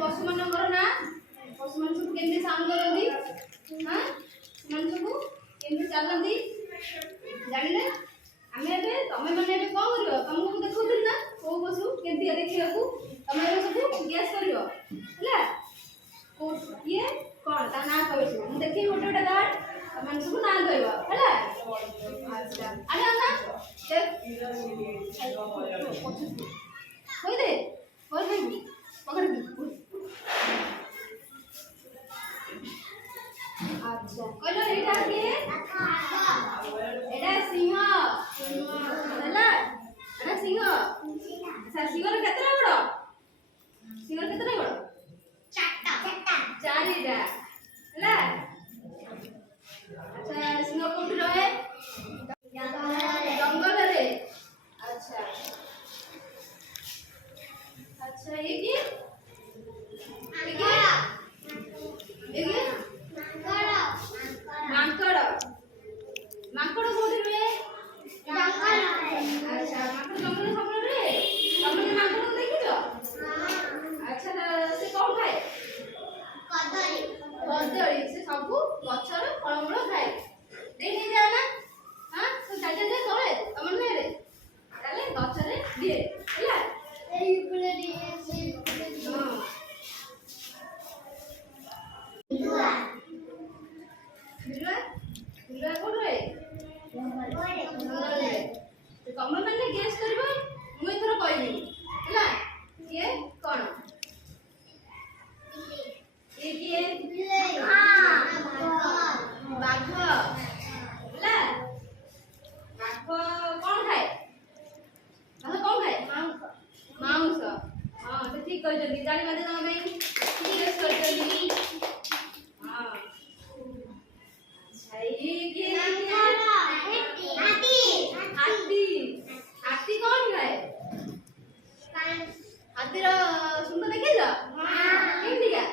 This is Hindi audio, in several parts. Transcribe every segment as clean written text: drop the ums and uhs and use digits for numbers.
पशु मानकर ना पशु मान सब केमती साउंड करती हां मान सब केमती चलती जानिले आमे एबे तमे माने एबे कोन करियो तुमको देखौथिल ना को पशु केमती देखिया को तमे एबे सब गैस करियो हला को ये कोन ता ना कहबे मु देखि गोटे गोटे गाड तमे सब ना कहबो हला अच्छा आने आना देख होई दे बोल भाई पकड़ अच्छा कहलो एटा के एटा सिंह हला एटा सिंह अच्छा सिंह रे केतना बड़ सिंह रे केतना बड़ चारिटा हला अच्छा सिंह कोठी रहे जंगल रे अच्छा अच्छा ये की मांकड़ मांकड़ कोठी रे जंगल अच्छा मांकड़ जंगल सब रे तुमने मांकड़ देखियो अच्छा से कौन खाए कदली से सब गछर फलमूल खाए देखि जाओ ना हां तो चल चल तोले तमन ने रे चले गछरे दिए हला एई ऊपर दिए से हां बिलुआ बिलुआ बिलुआ कोन रे जंगल रे तो तमन माने गेस करबो मु एथरो कहली हला ये कोन ये किए हां बाघ हला बाघ कोन खाए बाघ कोन खाए मांस हां तो ठीक कह जल्दी जानी माने तमे में ठीक है कर जल्दी हां अच्छा ये के हाथी हाथी हाथी कोन खाए हाथी रो सुंदर देखे जा हां केमती का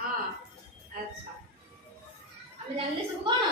हां अच्छा हमें जानले सब कोन